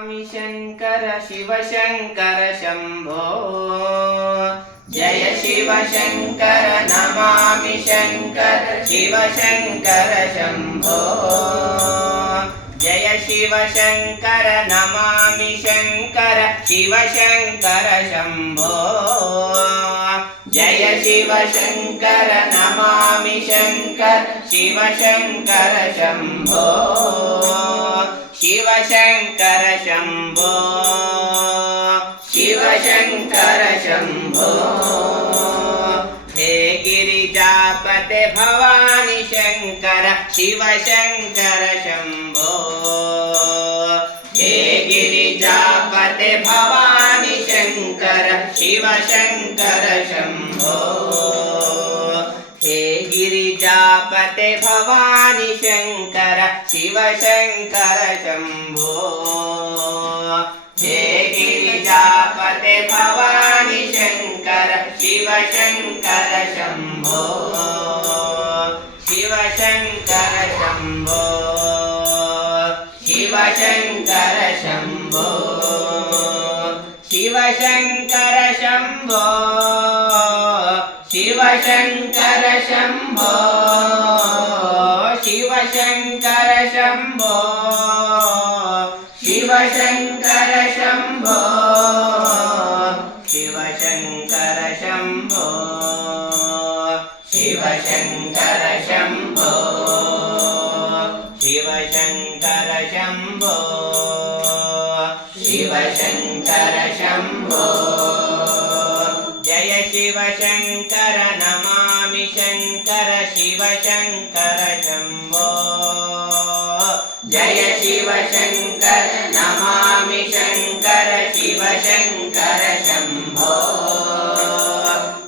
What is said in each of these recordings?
शङ्कर शिव शङ्कर शम्भो। जय शिव शङ्कर नमामि शङ्कर शिव शङ्कर शम्भो। जय शिव शङ्कर नमामि शङ्कर शिव शङ्कर शम्भो। जय शिव शङ्कर नमामि शङ्कर शिव शङ्कर शम्भो शिव शङ्कर शम्भो शिव शङ्कर शम्भो हे गिरिजापते भवानि शङ्कर शिव शङ्कर शम्भो हे गिरिजापते भवानि शङ्कर शिव शङ्कर शम्भो हे गिरिजापते भवानि शङ्कर शिवशङ्कर शम्भो हे गिरिजापते भवानि शङ्कर शिवशङ्कर शम्भो शिवशङ्कर शम्भो शिवशङ्कर शम्भो शिवशङ्कर शम्भो शिवशङ्कर शम्भो शिव शङ्कर शम्भो शिव शङ्कर शम्भो शिव शङ्कर शम्भो शिव शङ्कर शम्भो शिव शङ्कर शम्भो शिव शङ्कर शम्भो जय शिव शङ्कर नमामि शङ्कर शिव शङ्कर शम्भो। जय शिव शङ्कर नमामि शङ्कर शिव शङ्कर शम्भो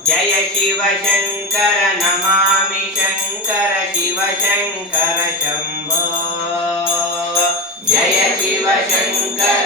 जय शिव शङ्कर नमामि शङ्कर शिव शङ्कर शम्भो जय शिव शङ्कर